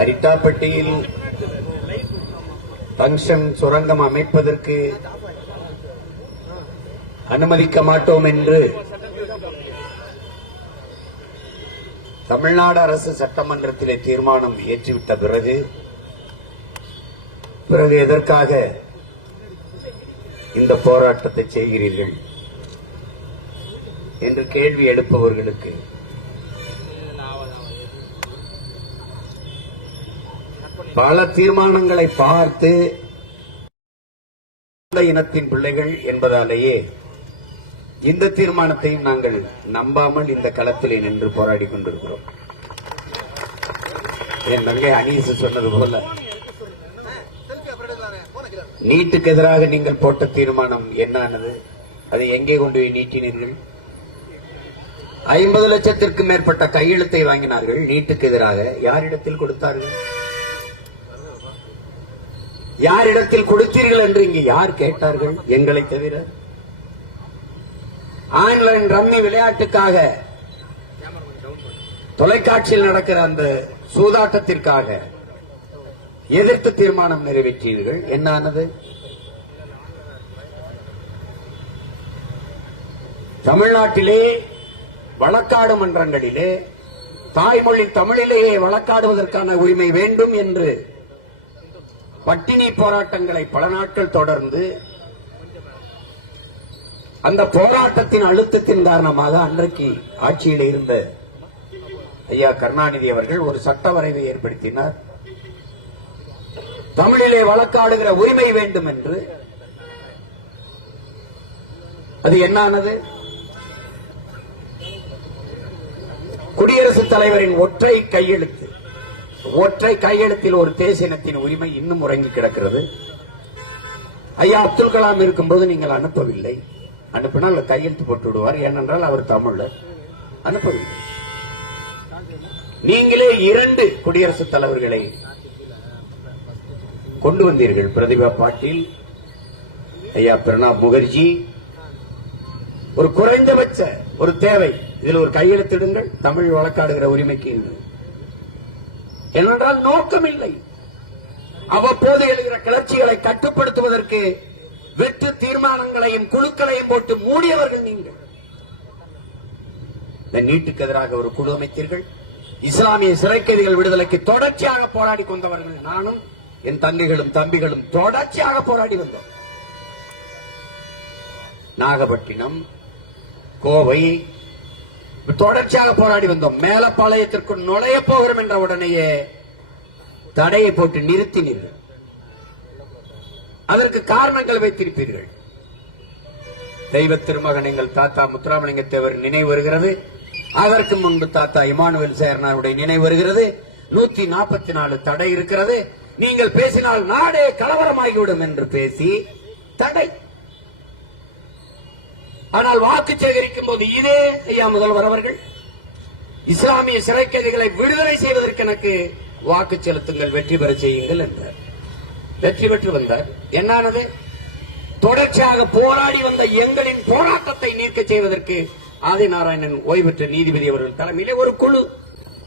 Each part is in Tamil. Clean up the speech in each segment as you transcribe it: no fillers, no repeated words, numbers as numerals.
அரிட்டாப்பட்டியில் டங்ஸ்டன் சுரங்கம் அமைப்பதற்கு அனுமதிக்க மாட்டோம் என்று தமிழ்நாடு அரசு சட்டமன்றத்திலே தீர்மானம் இயற்றிவிட்ட பிறகு எதற்காக இந்த போராட்டத்தை செய்கிறீர்கள் என்று கேள்வி எடுப்பவர்களுக்கு பல தீர்மானங்களை பார்த்து இனத்தின் பிள்ளைகள் என்பதாலேயே இந்த தீர்மானத்தையும் நாங்கள் நம்பாமல் இந்த களத்திலே நின்று போராடி கொண்டிருக்கிறோம். என் தங்கை அனீஸ் சொன்னது போல நீட்டுக்கு எதிராக நீங்கள் போட்ட தீர்மானம் என்னானது? அதை எங்கே கொண்டு போய் நீட்டினீர்கள்? 50 லட்சத்திற்கும் மேற்பட்ட கையெழுத்தை வாங்கினார்கள் நீட்டுக்கு எதிராக. யாரிடத்தில் கொடுத்தார்கள்? யாரிடத்தில் கொடுத்தீர்கள் என்று இங்கு யார் கேட்டார்கள்? எங்களை தவிர. ஆன்லைன் ரம்மி விளையாட்டுக்காக தொலைக்காட்சியில் நடக்கிற அந்த சூதாட்டத்திற்காக எதிர்த்து தீர்மானம் நிறைவேற்றீர்கள். என்னானது? தமிழ்நாட்டிலே வழக்காடு மன்றங்களிலே தாய்மொழி தமிழிலேயே வழக்காடுவதற்கான உரிமை வேண்டும் என்று பட்டினி போராட்டங்களை பல நாட்கள் தொடர்ந்து அந்த போராட்டத்தின் அழுத்தத்தின் காரணமாக அன்றைக்கு ஆட்சியில் இருந்த ஐயா கருணாநிதி அவர்கள் ஒரு சட்ட வரைவை ஏற்படுத்தினார். தமிழிலே வழக்காடுகிற உரிமை வேண்டும் என்று. அது என்னானது? குடியரசுத் தலைவரின் ஒற்றை கையெழுத்தில் ஒரு தேசியத்தின் உரிமை இன்னும் உறங்கி கிடக்கிறது. ஐயா அப்துல் கலாம் இருக்கும்போது நீங்கள் அனுப்பவில்லை. அனுப்பினால் கையெழுத்து போட்டு விடுவார். ஏனென்றால் அவர் தமிழர். அனுப்பவில்லை. நீங்களே 2 குடியரசுத் தலைவர்களை கொண்டு வந்தீர்கள். பிரதிபா பாட்டீல், ஐயா பிரணாப் முகர்ஜி. ஒரு குறைந்தபட்ச ஒரு தேவை, இதில் ஒரு கையெழுத்திடுங்கள் தமிழ் வழக்காடுகிற உரிமைக்கு. ஏனென்றால் நோக்கம் இல்லை. அவ்வப்போது எழுகிற கிளர்ச்சிகளை கட்டுப்படுத்துவதற்கு வெற்று தீர்மானங்களையும் குழுக்களையும் போட்டு மூடியவர்கள் நீங்கள். இந்த நீட்டுக்கு எதிராக ஒரு குழு அமைத்தீர்கள். இஸ்லாமிய சிறை கைதிகள் விடுதலைக்கு தொடர்ச்சியாக போராடி கொண்டவர்கள் நானும் என் தங்கைகளும் தம்பிகளும் தொடர்ச்சியாக போராடி வந்தோம். நாகப்பட்டினம், கோவை தொடர்ச்சியாக போராடி வந்தோம். மேலப்பாளையத்திற்குள் நுழைய போகிறோம் என்ற உடனேயே தடையை போட்டு நிறுத்தினீர்கள். அதற்கு காரணங்கள் வைத்திருப்பீர்கள். தெய்வ திருமகன் எங்கள் தாத்தா முத்துராமலிங்க தேவர் நினைவு வருகிறது. அதற்கு முன்பு தாத்தா இமானுவேல் சேர்னாருடைய நினைவு வருகிறது. 144 தடை இருக்கிறது. நீங்கள் பேசினால் நாடே கலவரமாகிவிடும் என்று பேசி தடை. ஆனால் வாக்கு சேகரிக்கும் போது இதே ஐயா முதல்வர் அவர்கள் இஸ்லாமிய சிறை கைதிகளை விடுதலை செய்வதற்கு எனக்கு வாக்கு செலுத்துங்கள், வெற்றி பெற செய்யுங்கள் என்றார். வெற்றி பெற்று வந்தார். என்னானது? தொடர்ச்சியாக போராடி வந்த எங்களின் போராட்டத்தை நீக்க செய்வதற்கு ஆதி நாராயணன் ஓய்வு பெற்ற நீதிபதி அவர்கள் தலைமையிலே ஒரு குழு,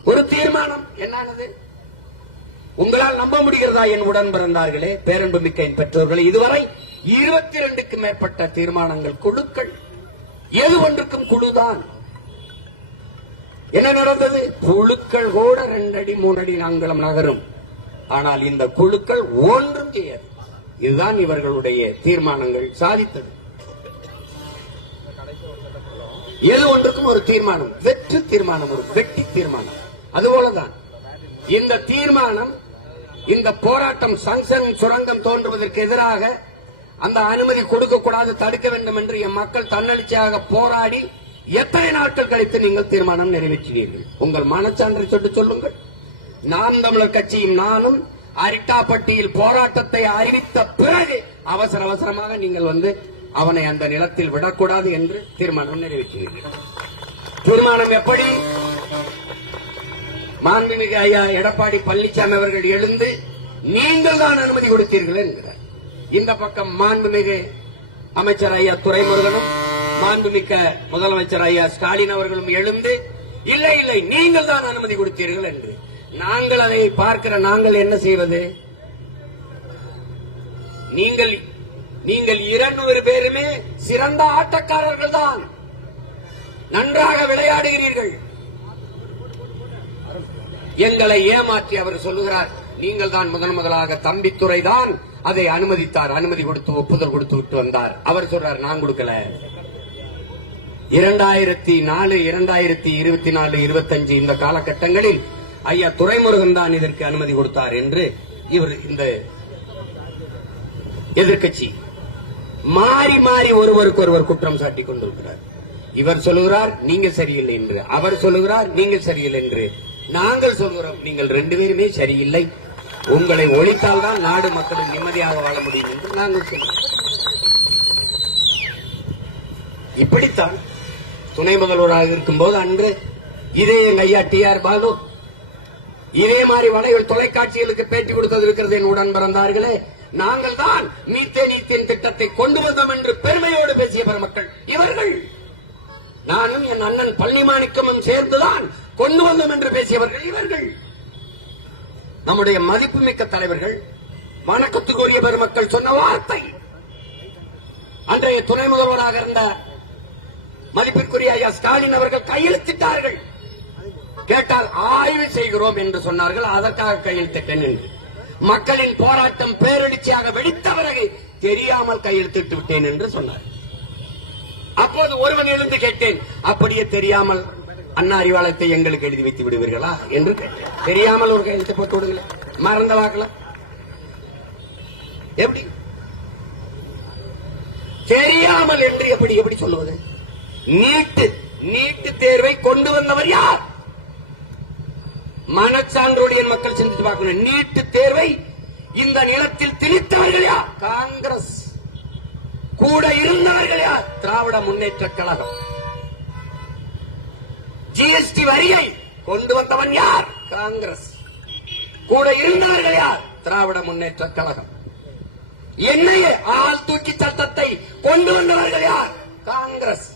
ஒரு தீர்மானம். என்னானது? உங்களால் நம்ப முடிகிறதா என் உடன் பிறந்தார்களே, பேரன்பு மிக்க என் பெற்றோர்களே? இதுவரை 22க்கும் மேற்பட்ட தீர்மானங்கள், குழுக்கள். எது ஒன்றுக்கும் குழுதான். என்ன நடந்தது? குழுக்கள் கூட 2 அடி 3 அடி அங்குலம் நகரும். ஆனால் இந்த குழுக்கள் ஒன்றும் செய்யாது. இதுதான் இவர்களுடைய தீர்மானங்கள் சாதித்தது. எது ஒன்றுக்கும் ஒரு தீர்மானம், வெற்று தீர்மானம், ஒரு வெட்டி தீர்மானம். அதுபோலதான் இந்த தீர்மானம், இந்த போராட்டம் சங்சன் சுரங்கம் தோன்றுவதற்கு எதிராக அந்த அனுமதி கொடுக்க கூடாது, தடுக்க வேண்டும் என்று என் மக்கள் தன்னெழுச்சியாக போராடி எத்தனை நாட்கள் கழித்து நீங்கள் தீர்மானம் நிறைவேற்றினீர்கள்? உங்கள் மனச்சான்றை சொல்லிட்டு சொல்லுங்கள். நாம் தமிழர் கட்சியும் நானும் அரிட்டாப்பட்டியில் போராட்டத்தை அறிவித்த பிறகு அவசரமாக நீங்கள் அவனை அந்த நிலத்தில் விடக்கூடாது என்று தீர்மானம் நிறைவேற்றினீர்கள். தீர்மானம் எப்படி? மாண்புமிகு ஐயா எடப்பாடி பழனிசாமி அவர்கள் எழுந்து நீங்கள் தான் அனுமதி கொடுத்தீர்கள் என்கிறார். இந்த பக்கம் மாண்புமிகு அமைச்சர் ஐயா துரைமுருகனும் மாண்புமிக்க முதலமைச்சர் ஐயா ஸ்டாலின் அவர்களும் எழுந்து இல்லை இல்லை நீங்கள் தான் அனுமதி கொடுத்தீர்கள் என்று நாங்கள் அதை பார்க்கிற நாங்கள் என்ன செய்வது? நீங்கள் 200 பேருமே சிறந்த ஆட்டக்காரர்கள் தான், நன்றாக விளையாடுகிறீர்கள். எங்களை ஏமாற்றி அவர் சொல்லுகிறார், நீங்கள் தான் முதலாக தம்பித்துறை தான் அதை அனுமதித்தார், அனுமதி கொடுத்து ஒப்புதல் கொடுத்து விட்டு வந்தார். அவர் சொல்றார், நான் கொடுக்கல. 2004, 2024, 25 இந்த காலகட்டங்களில் ஐயா துரைமுருகன் தான் இதற்கு அனுமதி கொடுத்தார் என்று இவர் இந்த எதிர்க்கட்சி மாறி மாறி ஒருவருக்கொருவர் குற்றம் சாட்டிக் கொண்டிருக்கிறார். இவர் சொல்லுகிறார் நீங்க சரியில்லை என்று, அவர் சொல்லுகிறார் நீங்கள் சரியில்லை என்று, நாங்கள் சொல்கிறோம் நீங்கள் 2 பேருமே சரியில்லை, உங்களை ஒழித்தால் தான் நாடு மக்களும் நிம்மதியாக வாழ முடியும் என்று நாங்கள் சொல்கிறோம். இப்படித்தான் துணை முதல்வராக இருக்கும்போது அன்று இதே எங்க ஐயா TR பாலு இதே மாதிரி வளைவில் தொலைக்காட்சிகளுக்கு பேட்டி கொடுத்தது இருக்கிறது. என் உடன் பிறந்தார்களே, நாங்கள் தான் மீத்தேன் திட்டத்தை கொண்டு வந்தோம் என்று பெருமையோடு பேசிய பெருமக்கள் இவர்கள். நானும் என் அண்ணன் பழனிமாணிக்கமும் சேர்ந்துதான் கொண்டு வந்தோம் என்று பேசியவர்கள் இவர்கள். நம்முடைய மதிப்புமிக்க தலைவர்கள், வணக்கத்துக்குரிய பெருமக்கள் சொன்ன வார்த்தை. அன்றைய துணை முதல்வராக இருந்த மதிப்பிற்குரிய ஐயா ஸ்டாலின் அவர்கள் கையெழுத்திட்டார்கள். கேட்டால் ஆய்வு செய்கிறோம் என்று சொன்னார்கள். அதற்காக கையெழுத்திட்டேன் என்று. மக்களின் போராட்டம் பேரெழுச்சியாக வெடித்த பிறகு தெரியாமல் கையெழுத்திட்டு விட்டேன் என்று சொன்னார். அப்போது ஒருவன் எழுந்து கேட்டேன், அப்படியே தெரியாமல் அண்ணா அறிவாலயத்தை எங்களுக்கு எழுதி வைத்து விடுவீர்களா என்று கேட்டேன். தெரியாமல் ஒரு கையெழுத்து போட்டு விடுங்களேன், மறந்த வாக்கல எப்படி தெரியாமல் என்று எப்படி சொல்லுவது? நீட்டு தேர்வை கொண்டு வந்தவர் யார்? மனச்சான்றோடு என் மக்கள் சிந்தித்து பார்க்கணும். நீட்டு தேர்வை இந்த நிலத்தில் திணித்தவர்கள் யார்? காங்கிரஸ். கூட இருந்தவர்கள் யார்? திராவிட முன்னேற்ற கழகம். GST வரியை கொண்டு வந்தவன் யார்? காங்கிரஸ். கூட இருந்தவர்கள் யார்? திராவிட முன்னேற்ற கழகம். எண்ணெயை ஆள் தூக்கி சட்டத்தை கொண்டு வந்தவர்கள் யார்? காங்கிரஸ்.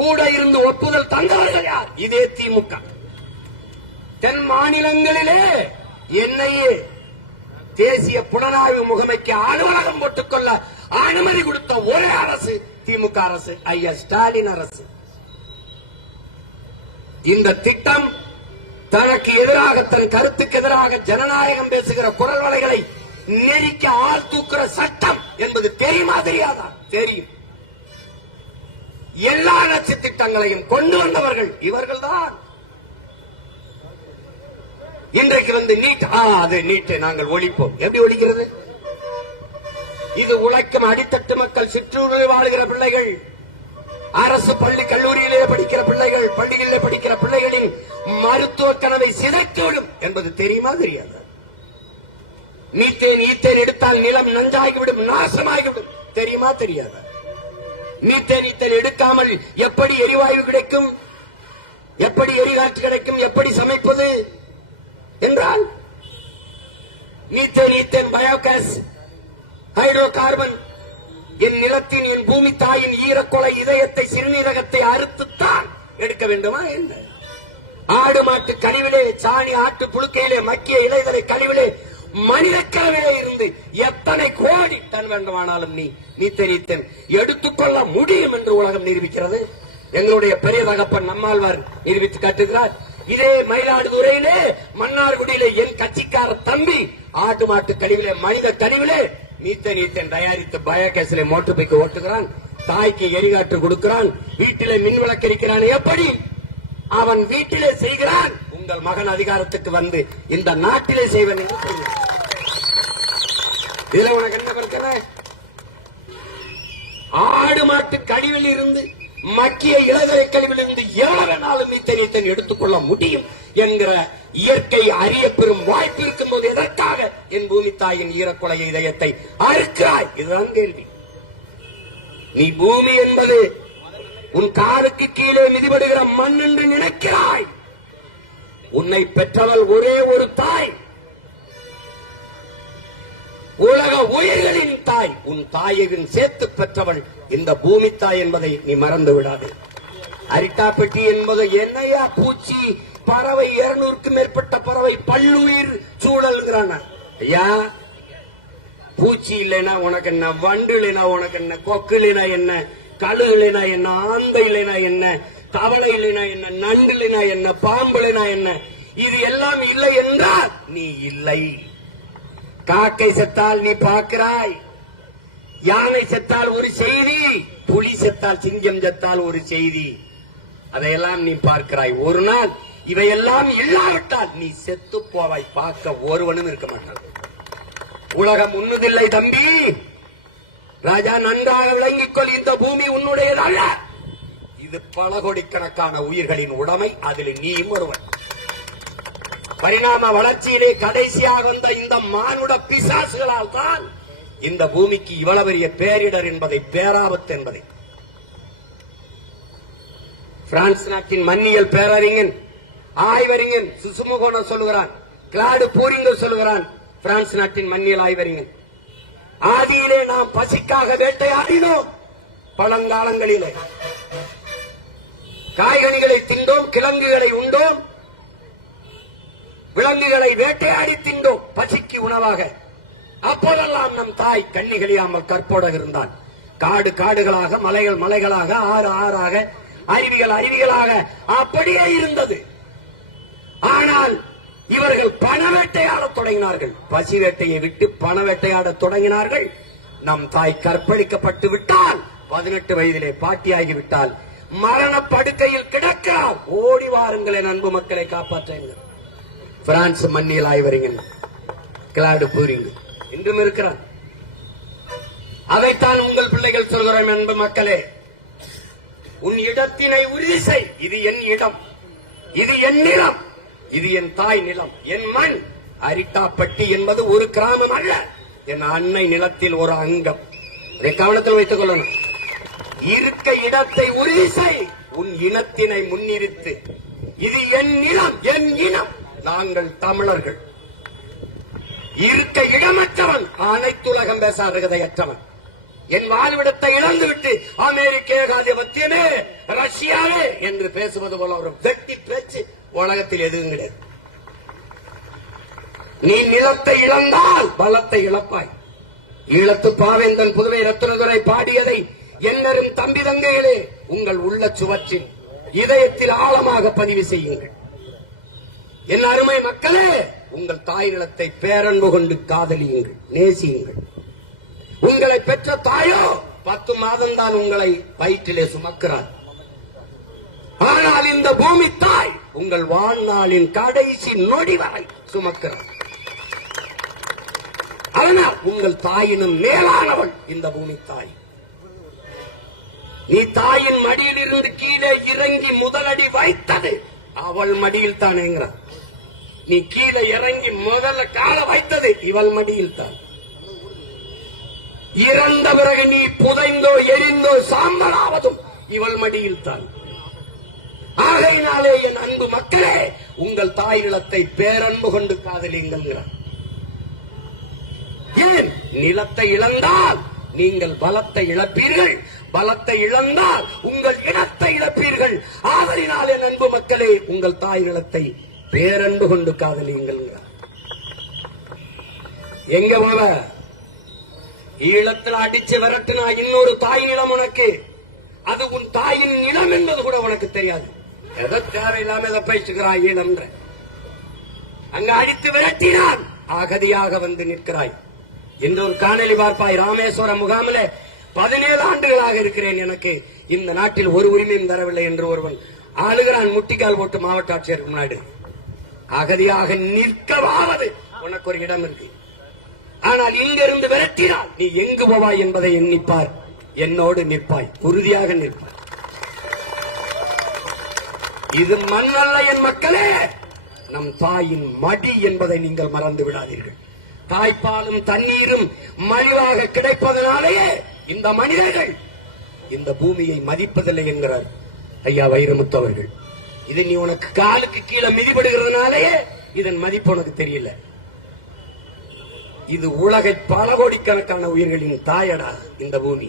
கூட இருந்து ஒப்புதல் தந்தவர்கள் யார்? இதே திமுக. தென் மாநிலங்களிலே எண்ணெயே தேசிய புலனாய்வு முகமைக்கு அலுவலகம் போட்டுக்கொள்ள அனுமதி கொடுத்த ஒரே அரசு திமுக அரசு, ஐயா ஸ்டாலின் அரசு. இந்த திட்டம் தனக்கு எதிராக, தன் கருத்துக்கு எதிராக ஜனநாயகம் பேசுகிற குரல் வலைகளை நெருக்க ஆள் தூக்குற சட்டம் என்பது தெரியுமா தெரியாதா? தெரியும். எல்லா லட்ச திட்டங்களையும் கொண்டு வந்தவர்கள் இவர்கள் தான். இன்றைக்கு வந்து நீட்டை நாங்கள் ஒழிப்போம். எப்படி ஒழிக்கிறது? இது உழைக்கும் அடித்தட்டு மக்கள், சிற்றூரில் வாழ்கிற பிள்ளைகள், அரசு பள்ளி கல்லூரியிலே படிக்கிற பிள்ளைகள், பள்ளிகளிலே படிக்கிற பிள்ளைகளின் மருத்துவ கனவை சிதைத்துவிடும் என்பது தெரியுமா தெரியாது? ஈத்தேன் எடுத்தால் நிலம் நஞ்சாகிவிடும், நாசமாகிவிடும், தெரியுமா தெரியாது? மீத்தேன் எடுக்காமல் எப்படி எரிவாயு கிடைக்கும், எப்படி எரிகாற்று கிடைக்கும், எப்படி சமைப்பது என்றால் மீத்தேன் பயோகேஸ், ஹைட்ரோ கார்பன் என் நிலத்தின், என் பூமி தாயின் ஈரக்கொலை இதயத்தை, சிறுநீரகத்தை அறுத்துத்தான் எடுக்க வேண்டுமா என்ன? ஆடு மாட்டு கழிவிலே, சாணி ஆட்டு புழுக்கையிலே, மக்கிய இலைதலை கழிவிலே, மனித கலவையிலே இருந்து எத்தனை கோடி டன் வேண்டுமானாலும் மீத்தேன் எடுத்துக்கொள்ள முடியும் என்று உலகம் நிரூபிக்கிறது. எங்களுடைய பெரிய தகப்பன் நம்மாழ்வார் நிரூபித்து காட்டுகிறார். இதே மயிலாடுதுறையிலே, மன்னார்குடியிலே என் கட்சிக்கார தம்பி ஆட்டு மாட்டு கழிவிலே, மனித கழிவிலே மீத்தேன் தயாரித்து பயோகேஸிலே மோட்டர் பைக்கு ஓட்டுகிறான், தாய்க்கு எரிகாற்று கொடுக்கிறான், வீட்டிலே மின் விளக்கரிக்கிறான். எப்படி அவன் வீட்டிலே செய்கிறான், உங்கள் மகன் அதிகாரத்துக்கு வந்து இந்த நாட்டிலே செய்வன் என்று சொல்கிறான். இதுல உனக்கு என்ன பிரச்சனை? ஆடு மாட்டு கழிவில் இருந்து, மக்கிய இளதலை கழிவில் இருந்து எவ்வளவு வேணாலும் மீத்தேன் எடுத்துக்கொள்ள முடியும் என்கிற இயற்கை அறிய பெறும் வாய்ப்பு இருக்கும் போது எதற்காக என் பூமி தாயின் ஈரக்குலை இதயத்தை அறுக்கிறாய்? இதுதான் கேள்வி. நீ பூமி என்பது உன் காலுக்கு கீழே மிதிபடுகிற மண் என்று நினைக்கிறாய். உன்னை பெற்றவள் ஒரே ஒரு தாய், உலக உயிர்களின் தாய். உன் தாயையும் சேர்த்து பெற்றவள் இந்த பூமி தாய் என்பதை நீ மறந்து விடாது. அரிட்டாப்பட்டி என்பது என்னையா பூச்சி பறவை 200க்கும் மேற்பட்ட பறவை பல்லுயிர் சூழல்ங்கிறான. ஐயா, பூச்சி இல்லைனா உனக்கு என்ன, வண்டு இல்லைனா உனக்கு என்ன, கொக்கு இல்லைனா என்ன, கழுகு இல்லைனா என்ன, ஆந்தை இல்லைனா என்ன, தவளை இல்லைனா என்ன, நண்டு இல்லைனா என்ன, பாம்பு இல்லைனா என்ன, இது எல்லாம் இல்லை என்றால் நீ இல்லை. காக்கை செத்தால் நீ பார்க்கிறாய், யானை செத்தால் ஒரு செய்தி, புலி செத்தால், சிங்கம் செத்தால் ஒரு செய்தி, அதையெல்லாம் நீ பார்க்கிறாய். ஒரு நாள் இவையெல்லாம் இல்லாவிட்டால் நீ செத்து போவாய். பார்க்க ஒருவனும் இருக்க மாட்டான். உலகம் உன்னதில்லை தம்பி. ராஜா, நன்றாக விளங்கிக் கொள். இந்த பூமி உன்னுடையதல்ல. இது பல கோடிக்கணக்கான உயிர்களின் உடைமை. அதில் நீயும் ஒருவன். பரிணாம வளர்ச்சியிலே கடைசியாக வந்த இந்த மானுட பிசாசுகளால் தான் இந்த பூமிக்கு இவ்வளவு பெரிய பேரிடர் என்பதை, பேராபத்து என்பதை பிரான்ஸ் நாட்டின் மண்ணியல் பேரறிஞன் ஆய்வறிஞன் சுசுமுகோன சொல்லுகிறான். கிளாடு பூரிங்க சொல்லுகிறான். பிரான்ஸ் நாட்டின் மண்ணியல் ஆய்வறிஞன், ஆதியிலே நாம் பசிக்காக வேட்டையாடினோம். பழங்காலங்களிலே காய்கனிகளை தின்றோம், கிழங்குகளை உண்டோம், விலங்குகளை வேட்டையாடி தின்றோம் பசிக்கு உணவாக. அப்போதெல்லாம் நம் தாய் கண்ணிகளியாமல் கற்போட இருந்தான். காடு காடுகளாக, மலைகள் மலைகளாக, ஆறு ஆறாக, அருவிகள் அருவிகளாக அப்படியே இருந்தது. ஆனால் இவர்கள் பண வேட்டையாடத் தொடங்கினார்கள். பசி வேட்டையை விட்டு பண வேட்டையாடத் தொடங்கினார்கள். நம் தாய் கற்பழிக்கப்பட்டு விட்டால், 18 வயதிலே பாட்டியாகிவிட்டால், மரண படுக்கையில் கிடக்கிறார். ஓடி வாருங்கள் என் அன்பு மக்களை காப்பாற்றுங்கள். பிரான்ஸ் மண்ணியல் ஆய்வறிஞன் கிளாடு பூரிங் இன்றும் இருக்கிறார். அதைத்தான் உங்கள் பிள்ளைகள் சொல்கிறோம். அன்பு மக்களே, உன் இடத்தினை உறுதி செய். இது என் இடம், இது என் நிலம், இது என் தாய் நிலம், என் மண். அரிட்டாப்பட்டி என்பது ஒரு கிராமம் அல்ல, என் அன்னை நிலத்தில் ஒரு அங்கம். அதை கவனத்தில் வைத்துக் கொள்ளணும். இருக்க இடத்தை உறுதி செய், உன் இனத்தினை முன்னிறுத்து. இது என் நிலம், என் இனம், நாங்கள் தமிழர்கள். இருக்க இடமற்றவன் அனைத்துலகம் பேசாதகதையற்றவன். என் வாழ்விடத்தை இழந்துவிட்டு அமெரிக்க ஏகாதிபத்தியமே, ரஷ்யாவே என்று பேசுவது போல ஒரு வெட்டி பேச்சு உலகத்தில் எதுவும் கிடையாது. நீ நிலத்தை இழந்தால் பலத்தை இழப்பாய். ஈழத்து பாவேந்தன் புதுவை ரத்னதுரை பாடியதை என்னரும் தம்பி தங்கைகளே உங்கள் உள்ள சுவற்றில் இதயத்தில் ஆழமாக பதிவு செய்யுங்கள். என் அருமை மக்களே, உங்கள் தாய் நிலத்தை பேரன்பு கொண்டு காதலியுங்கள், நேசியுங்கள். உங்களை பெற்ற தாயோ 10 மாதம் தான் உங்களை வயிற்றிலே சுமக்கிறார். ஆனால் இந்த பூமி தாய் உங்கள் வாழ்நாளின் கடைசி நொடி வரை சுமக்கிறார். அதனால் உங்கள் தாயினும் மேலானவள் இந்த பூமி தாய். நீ தாயின் மடியில் இருந்து கீழே இறங்கி முதலடி வைத்தது அவள் மடியில் தானேங்கிறார். நீ கீழே இறங்கி முதல்ல கால வைத்தது இவள் மடியில் தான். இறந்த பிறகு நீ புதைந்தோ எரிந்தோ சாம்பலாவதும் இவள் மடியில் தான். ஆகையினாலே என் அன்பு மக்களே, உங்கள் தாய் நிலத்தை பேரன்பு கொண்டு காதலியுங்கள். ஏன்? நிலத்தை இழந்தால் நீங்கள் பலத்தை இழப்பீர்கள், பலத்தை இழந்தால் உங்கள் இனத்தை இழப்பீர்கள். ஆதலினால் என் அன்பு மக்களே, உங்கள் தாய் நிலத்தை பேரன்பு கொண்டு காதலியுங்கள். எங்க போல ஈழத்தில் அடிச்சு விரட்டுனா இன்னொரு தாய் நிலம் உனக்கு, அது உன் தாயின் நிலம் என்பது கூட உனக்கு தெரியாது. எதை தேவையில்லாம எதை பேசுகிறாய் ஈழம். அங்க அடித்து விரட்டினான் அகதியாக வந்து நிற்கிறாய் என்று ஒரு காணொலி பார்ப்பாய். ராமேஸ்வரம் முகாமில் 17 ஆண்டுகளாக இருக்கிறேன், எனக்கு இந்த நாட்டில் ஒரு உரிமையும் தரவில்லை என்று ஒருவன் ஆளுகிறான் முட்டிக்கால் போட்டு மாவட்ட ஆட்சியருக்கு முன்னாடி. அகதியாக நிற்கவாவது உனக்கு ஒரு இடம் இருக்கு. ஆனால் இங்கிருந்து விரட்டினால் நீ எங்கு போவாய் என்பதை எண்ணிப்பார். என்னோடு நிற்பாய், உறுதியாக நிற்பாய். இது மண்ணல்ல என் மக்களே, நம் தாயின் மடி என்பதை நீங்கள் மறந்து விடாதீர்கள். தாய்ப்பாலும் தண்ணீரும் மலிவாக கிடைப்பதனாலேயே இந்த மனிதர்கள் இந்த பூமியை மதிப்பதில்லை என்கிறார் ஐயா வைரமுத்து அவர்கள். இது நீ உனக்கு காலுக்கு கீழே மிதிபடுகிறதுனாலேயே இதன் மதிப்பு உனக்கு தெரியல. இது உலகை பல கோடிக்கணக்கான உயிர்களின் தாயடா இந்த பூமி.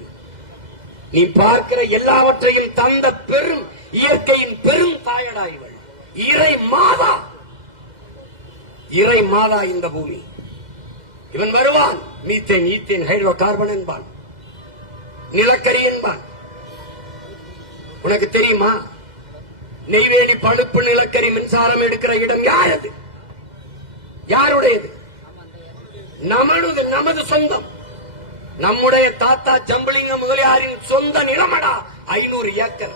நீ பார்க்கிற எல்லாவற்றையும் தந்த பெரும் இயற்கையின் பெரும் தாயடா இவள். இறை மாதா, இறை மாதா இந்த பூமி. இவன் வருவான், மீத்தேன், ஈத்தேன், ஹைட்ரோ கார்பன் என்பான், நிலக்கரி என்பான். உனக்கு தெரியுமா நெய்வேலி பழுப்பு நிலக்கரி மின்சாரம் எடுக்கிற இடம் யாரது? யாருடையது? நமது சொந்தம். நம்முடைய தாத்தா ஜம்புலிங்க முதலியாரின் சொந்த நிலமடா. 500 ஏக்கர்,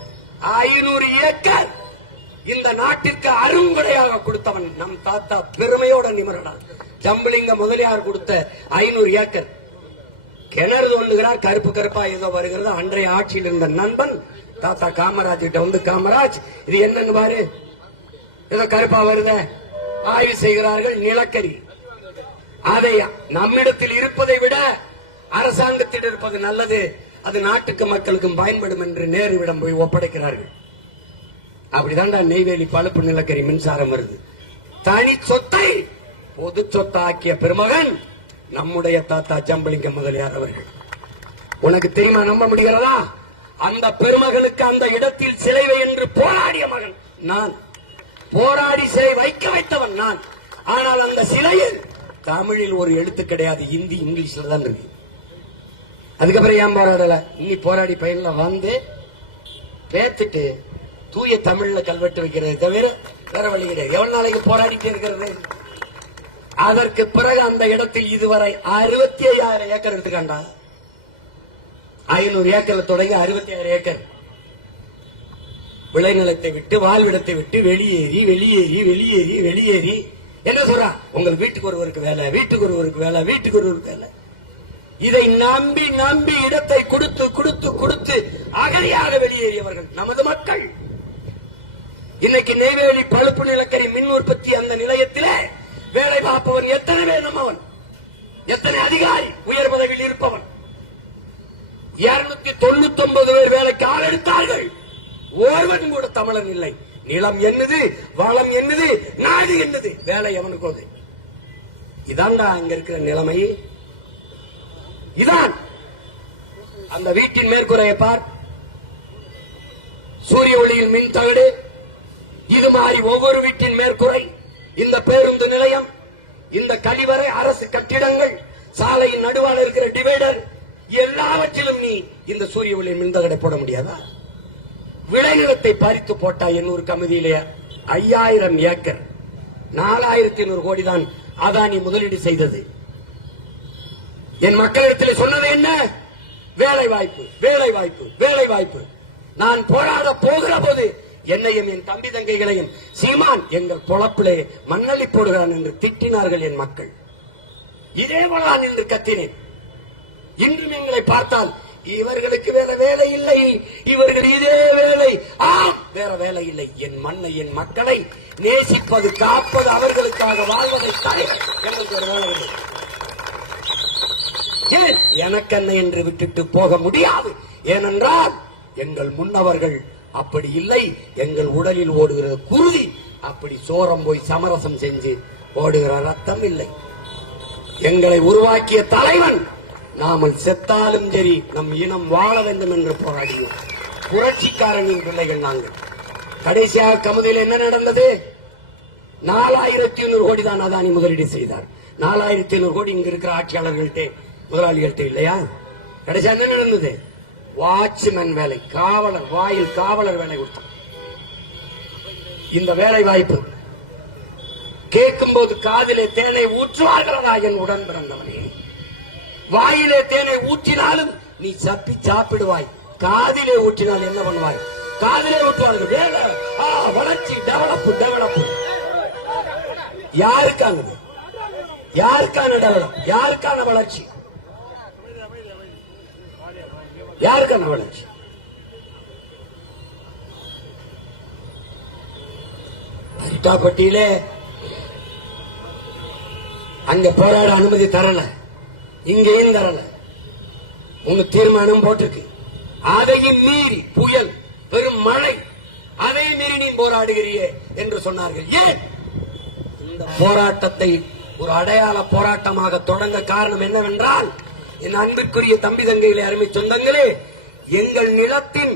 500 ஏக்கர் இந்த நாட்டிற்கு அருங்குடையாக கொடுத்தவன் நம் தாத்தா. பெருமையோட நிமரடா. ஜம்புலிங்க முதலியார் கொடுத்த 500 ஏக்கர். கிணறு தோண்டுகிறார், கருப்பு கருப்பா ஏதோ வருகிறது. அன்றைய ஆட்சியில் இருந்த நண்பன் தாத்தா காமராஜ் கிட்ட வந்து, காமராஜ் இது என்னன்னு பாரு, ஏதோ கருப்பா வருத. ஆய்வு செய்கிறார்கள், நிலக்கரி. அதை நம்மிடத்தில் இருப்பதை விட அரசாங்கத்தில் இருப்பது நல்லது, அது நாட்டுக்கு மக்களுக்கும் பயன்படும் என்று நேருவிடம் போய் ஒப்படைக்கிறார்கள். அப்படிதான்டா நெய்வேலி பழுப்பு நிலக்கரி மின்சாரம் வருது. தனி சொத்தை பொது சொத்தாக்கிய பெருமகன் நம்முடைய தாத்தா ஜம்புலிங்க முதலியார் அவர்கள். உனக்கு தெரியுமா? நம்ப முடிகிறதா? அந்த பெருமகனுக்கு அந்த இடத்தில் சிலை வை என்று போராடிய மகன் நான். போராடி சிலை வைக்க வைத்தவன் நான். ஆனால் அந்த சிலையில் தமிழில் ஒரு எழுத்து கிடையாது, ஹிந்தி இங்கிலீஷ்ல தான் இருக்கு. அதுக்கப்புறம் ஏன் போராடல? இன்னி போராடி பயில வந்து பேத்துட்டு தூய தமிழ்ல கல்வெட்டு வைக்கிறது தவிர வேற வழி கிடையாது. எவ்வளவு நாளைக்கு போராடிட்டே இருக்கிறது? அதற்கு பிறகு அந்த இடத்தில் இதுவரை 65,000 ஏக்கர் எடுத்துக்காண்டா. 500 ஏக்கர்ல தொடங்கி 66 ஏக்கர் விளைநிலத்தை விட்டு, வாழ்விடத்தை விட்டு வெளியேறி வெளியேறி வெளியேறி வெளியேறி என்ன சொல்றா? உங்கள் வீட்டுக்கு ஒருவருக்கு வேலை, வீட்டுக்கு ஒருவருக்கு வேலை, வீட்டுக்கு ஒருவருக்கு வேலை. இதை நம்பி நம்பி இடத்தை கொடுத்து கொடுத்து கொடுத்து அகதியாக வெளியேறியவர்கள் நமது மக்கள். இன்னைக்கு நெய்வேலி பழுப்பு நிலக்கரி மின் உற்பத்தி அந்த நிலையத்திலே வேலை பார்ப்பவன் எத்தனை பேர்? நம்மவன் எத்தனை அதிகாரி உயர் பதவியில் இருப்பவன்? 299 பேர் வேலைக்கு ஆள் எடுத்தார்கள். ஒருவன் கூட தமிழன் இல்லை. நிலம் என்னது, வளம் என்னது, நாடு என்னது, வேலை எவனுக்கு அது? இதான்டா அங்க இருக்கிற நிலைமை. இதான் அந்த வீட்டின் மேற்கூரையை பார், சூரிய ஒளியில் மின் தகடு. இது மாதிரி ஒவ்வொரு வீட்டின் மேற்கூரை, இந்த பேருந்து நிலையம், இந்த கழிவறை, அரசு கட்டிடங்கள், சாலையின் நடுவால் இருக்கிற டிவைடர், எல்லாவற்றிலும் நீ இந்த சூரிய ஒளியின் மின் தகடை போட முடியாதா? விளைநிலத்தை பறித்து போட்டா எண்ணூறு கமிதியிலே 5000 ஏக்கர் 4100 கோடி தான் அதானி முதலீடு செய்தது. என் மக்களிடத்தில் சொன்னது என்ன? வேலை வாய்ப்பு, வேலை வாய்ப்பு, வேலை வாய்ப்பு. நான் போராட போகிற போது என்னையும் என் தம்பி தங்கைகளையும் சீமான் எங்கள் பொழப்பிலே மண்ணள்ளி போடுகிறான் என்று திட்டினார்கள் என் மக்கள். இதே போலதான் என்று கத்தினேன். இன்றும் எங்களை பார்த்தால் இவர்களுக்கு வேற வேலை இல்லை, இவர்கள் இதே வேலை. ஆம், வேற வேலை இல்லை. என் மண்ணை, என் மக்களை நேசிப்பது, காப்பது, அவர்களுக்காக வாழ்வதை தவிர எங்களுக்கு ஒரு வேலை இல்லை. எனக்கென்ன என்று விட்டுட்டு போக முடியாது. ஏனென்றால் எங்கள் முன்னவர்கள் அப்படி இல்லை. எங்கள் உடலில் ஓடுகிற குருதி அப்படி சோரம் போய் சமரசம் செஞ்சு ஓடுகிற ரத்தம் இல்லை. எங்களை உருவாக்கிய தலைவன் நாமல் செத்தாலும் சரி நம் இனம் வாழ வேண்டும் என்று போராடினோம். புரட்சிக்காரனின் பிள்ளைகள் நாங்கள். கடைசியாக கமுதியில் என்ன நடந்தது? 4100 கோடி தான் அதானி முதலீடு செய்தார். 4100 கோடி இங்க இருக்கிற ஆட்சியாளர்கள்ட்ட, முதலாளிகள்ட்ட இல்லையா? கடைசியா என்ன நடந்தது? வாட்ச்மேன் வேலை, காவலர், வாயில் காவலர் வேலை கொடுத்தார். இந்த வேலை வாய்ப்பு கேட்கும் போது காதிலே தேனை ஊற்றுவார்களா என் உடன் பிறந்தவனே? வாயிலே தேனை ஊற்றினாலும் நீ சப்பி சாப்பிடுவாய். காதிலே ஊற்றினால் என்ன பண்ணுவாய்? காதிலே ஊற்றுவார்கள். வேலை, வளர்ச்சி, டெவலப், டெவலப். யாருக்கானது? யாருக்கான டெவலப்? யாருக்கான வளர்ச்சி? யாருக்கான வளர்ச்சி? அரிட்டாப்பட்டியிலே அங்க போராட அனுமதி தரல, இங்கேயும் தரல. உங்க தீர்மானம் போட்டிருக்கு. அதையும் மீறி புயல், பெரும் மழை, அதையும் மீறி நீ போராடுகிறியே என்று சொன்னார்கள். ஏன் இந்த போராட்டத்தை ஒரு அடையாள போராட்டமாக தொடங்க காரணம் என்னவென்றால், என் அன்பிற்குரிய தம்பி தங்கைகளே, அருமை சொந்தங்களே, எங்கள் நிலத்தின்,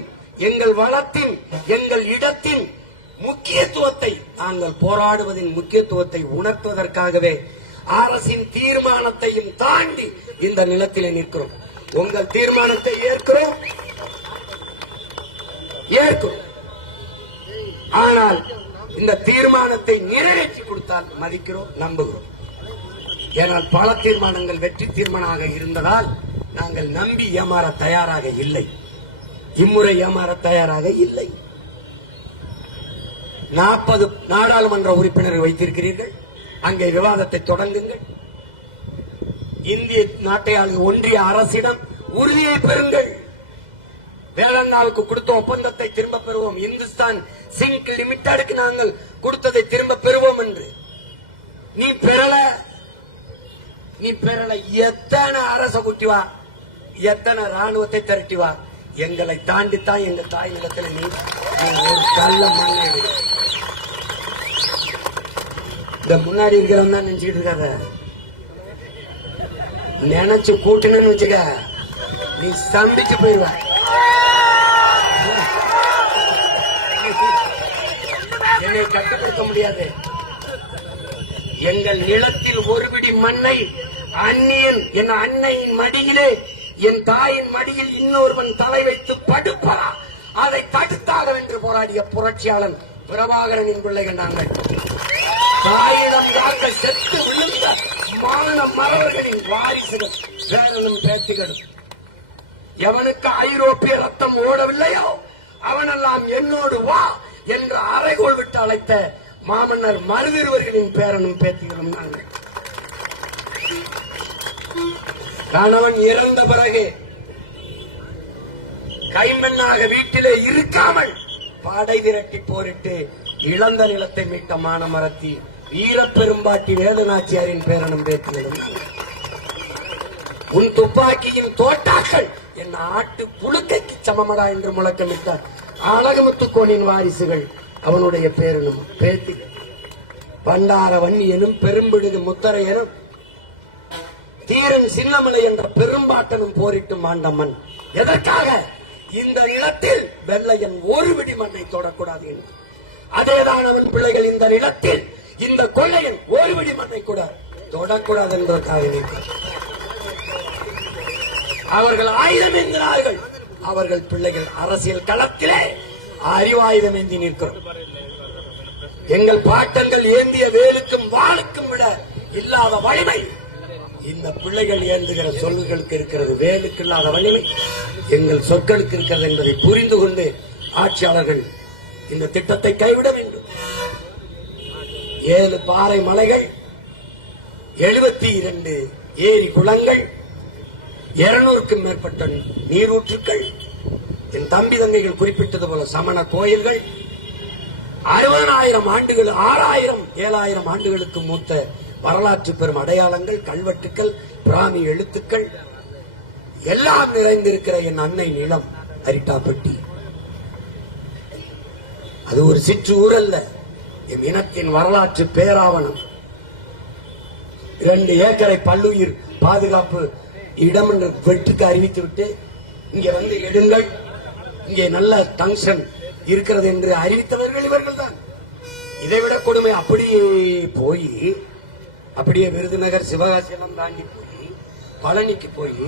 எங்கள் வளத்தின், எங்கள் இடத்தின் முக்கியத்துவத்தை நாங்கள் போராடுவதின் முக்கியத்துவத்தை உணர்த்துவதற்காகவே அரசின் தீர்மானத்தையும் தாண்டி இந்த நிலத்திலே நிற்கிறோம். உங்கள் தீர்மானத்தை ஏற்கிறோம். ஆனால் இந்த தீர்மானத்தை நிறைவேற்றி கொடுத்தால் மதிக்கிறோம், நம்புகிறோம். ஏனால் பல தீர்மானங்கள் வெற்றி தீர்மானமாக இருந்ததால் நாங்கள் நம்பி ஏமாற தயாராக இல்லை. இம்முறை ஏமாற தயாராக இல்லை. 40 நாடாளுமன்ற உறுப்பினர்கள் வைத்திருக்கிறீர்கள். அங்கே விவாதத்தை தொடங்குங்கள். இந்திய நாட்டை ஆளும் ஒன்றிய அரசிடம் உறுதியை பெறுங்கள். வேளாண்மைக்கு கொடுத்த ஒப்பந்தத்தை திரும்ப பெறுவோம். இந்துஸ்தான் சிங்க் லிமிடெடுக்கு நாங்கள் கொடுத்ததை திரும்ப பெறுவோம் என்று நீ பெறல. எத்தனை அரச குட்டிவா, எத்தனை ராணுவத்தை திரட்டிவா, எங்களை தாண்டித்தான் எங்க தாய் நிலத்தில் நீ ஒரு கள்ள மண்ணை இந்த முன்னாடி இருக்கிறவன் தான் நினைச்சுக்கிட்டு இருக்காத. நினைச்சு கூட்டணும்னு வச்சுக்க, நீ ஸ்தம்பிச்சு போயிருவ. என்னை கட்டுப்படுத்த முடியாது. எங்கள் நிலத்தில் ஒரு பிடி மண்ணை அந்நியன் என் அன்னையின் மடியிலே என் தாயின் மடியில் இன்னொருவன் தலை வைத்து படுப்பா, அதை தடுத்தாக வென்று போராடிய புரட்சியாளன் பிரபாகரனின் பிள்ளைகள் நாங்கள். தாயிடம் காக்க செத்து விழுந்த மான மறவர்களின் வாரிசுகள், பேரனும் பேத்திகளும். எவனுக்கு ஐரோப்பிய ரத்தம் ஓடவில்லையோ அவனெல்லாம் என்னோடு வா என்று அறைகோள் விட்டு அழைத்த மாமன்னர் மருதிருவர்களின் பேரனும் பேத்திகளும் நாங்கள். கணவன் இறந்த பிறகு கைமண்ணாக வீட்டிலே இருக்காமல் படை திரட்டி போரிட்டு இழந்த நிலத்தை மீட்ட மானமரத்தி வீரப்பெரும்பாட்டி வேலுநாச்சியாரின் பேரனும் பேத்திகளும். உன் துப்பாக்கியின் தோட்டாக்கள் என் ஆட்டு புழுக்கைக்கு சமமடா என்று முழக்கமிட்டார் அழகுமுத்துக்கோனின் வாரிசுகள், அவனுடைய பேரனும் பேத்திகள். பண்டார வன்னியனும் பெரும்பிடுகு முத்தரையரும் தீரன் சின்னமலை என்ற பெரும்பாட்டனும் போரிட்டு மாண்டம்மன். எதற்காக? இந்த நிலத்தில் வெள்ளையன் ஒரு விடி மண்ணை தொடக்கூடாது என்று. அதேதான் அவன் பிள்ளைகள் இந்த நிலத்தில் இந்த கொள்ளையன் ஒரு விடி மண்ணை கூட தொடக்கூடாது என்பதற்காக அவர்கள் ஆயுதம் என்கிறார்கள். அவர்கள் பிள்ளைகள் அரசியல் களத்திலே அறிவாயுதம் ஏந்தி நிற்கிறோம். எங்கள் பாட்டங்கள் ஏந்திய வேலுக்கும் வாளுக்கும் விட இல்லாத வலிமை இந்த பிள்ளைகள் ஏந்துகிற சொல்களுக்கு இருக்கிறது. வேலுக்கு இல்லாத வலிமை எங்கள் சொற்களுக்கு இருக்கிறது என்பதை புரிந்து கொண்டு ஆட்சியாளர்கள் இந்த திட்டத்தை கைவிட வேண்டும். 7 பாறை மலைகள், 72 ஏரி குளங்கள், 200க்கும் மேற்பட்ட நீரூற்றுக்கள், என் தம்பி தங்கைகள் குறிப்பிட்டது போல சமண கோயில்கள், 60,000 ஆண்டுகள், 6,000 7,000 ஆண்டுகளுக்கு மூத்த வரலாற்று பெறும் அடையாளங்கள், கல்வெட்டுக்கள், பிராமி எழுத்துக்கள் எல்லாம் நிறைந்திருக்கிற என் அன்னை நிலம் அரிட்டாப்பட்டி. அது ஒரு சிற்றூர் அல்ல, என் இனத்தின் வரலாற்று பேராவணம். 2 ஏக்கரை பல்லுயிர் பாதுகாப்பு இடம் என்று வெட்டுக்கு அறிவித்துவிட்டு இங்க வந்து எடுங்கள், இங்கே நல்ல டங்ஷன் இருக்கிறது என்று அறிவித்தவர்கள் இவர்கள் தான். இதைவிட கொடுமை அப்படியே போய் அப்படியே விருதுநகர் சிவகாசி எல்லாம் தாண்டி போய் பழனிக்கு போய்